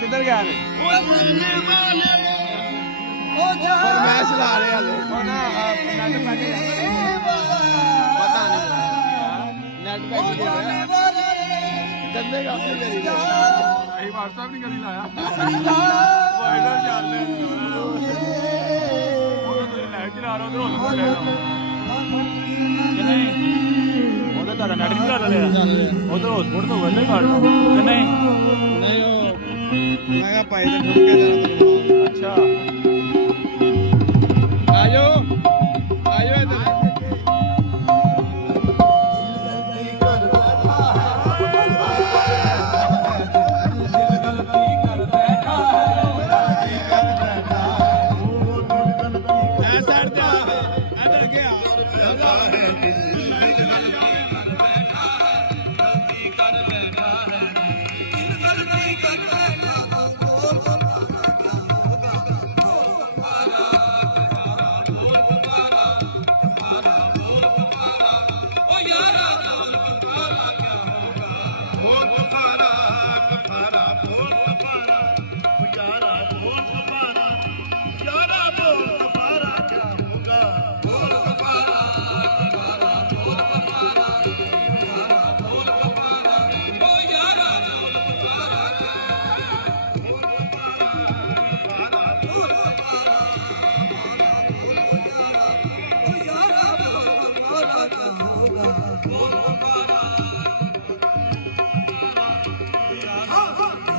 ਕਿੱਧਰ ਗਿਆ ਨੇ ਫਰਮੈਸ਼ ਲਾ ਰਹੇ ਹਾਲੇ ਉਹ ਨਾ ਨੈਟ ਪੈਕ ਪਤਾ ਨਹੀਂ ਨੈਟ ਪੈਕ ਗੰਦੇ ਕਾਫੀ ਕਰੀ ਅਸੀਂ WhatsApp ਨਹੀਂ ਕਦੀ ਲਾਇਆ ਵਾਇਰਲ ਚੱਲ ਰਿਹਾ ਉਹ ਤਾਂ ਲਾਈਵ ਚਲਾ ਰਹਾ ਉਧਰ ਉਹਦਾ ਤੁਹਾਡਾ ਨੈਟ ਨਹੀਂ ਚੱਲ ਰਿਹਾ ਉਧਰ ਹੌਟਸਪੌਟ ਤੋਂ ਵੰਡੇ ਕਾਰਡ ਕਿ ਨਹੀਂ ਨਹੀਂ ਉਹ ਮੈਂ ਕਿਹਾ ਭਾਈ ਤੇ ਠੁੱਕ ਕੇ ਜਾਣਾ ਅੱਛਾ ਆਜੋ ਆਜੋ ਇੱਧਰ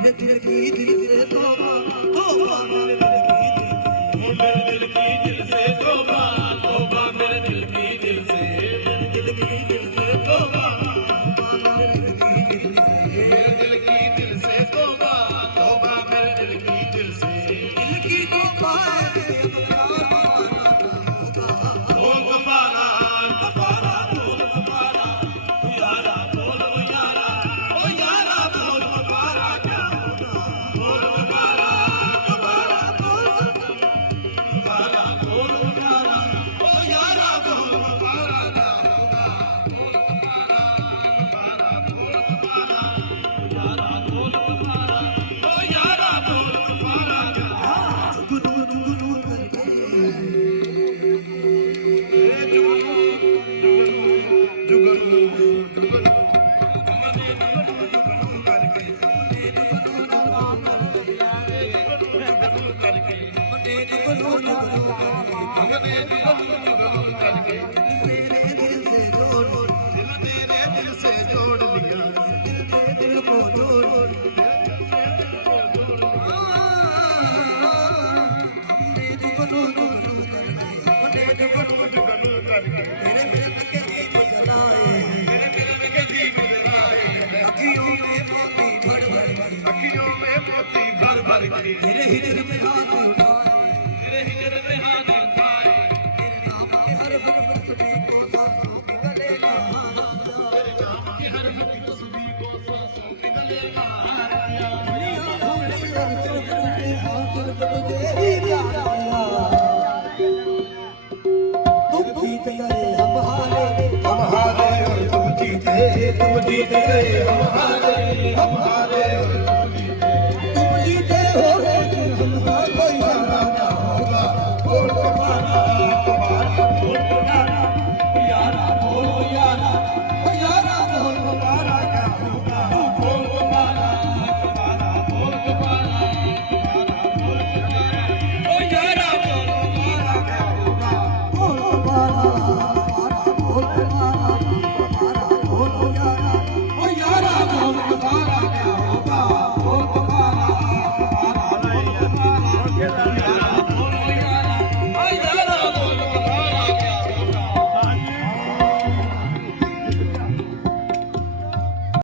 दिल से तौबा तौबा मेरे दिल की दिल से तौबा तौबा मेरे दिल की दिल से मेरे दिल से तौबा तौबा मेरे दिल की दिल से तौबा तौबा मेरे दिल की दिल की तौबा बोल गफारा गफारा बोल गफारा यारा बोल यारा ओ यारा बोल गफारा तेरे हिजर में हाथ उठाए तेरे हिजर में हाथ उठाए तेरे नाम के हर तस्बीह को सांसों के गले लगाया तेरे नाम के हर तस्बीह को सांसों के गले लगाया मेरी आंखों में सांसों के हासिल तुझे ही लगाया तुम जीत गए हम हारे और तुम जीत गए हम हारे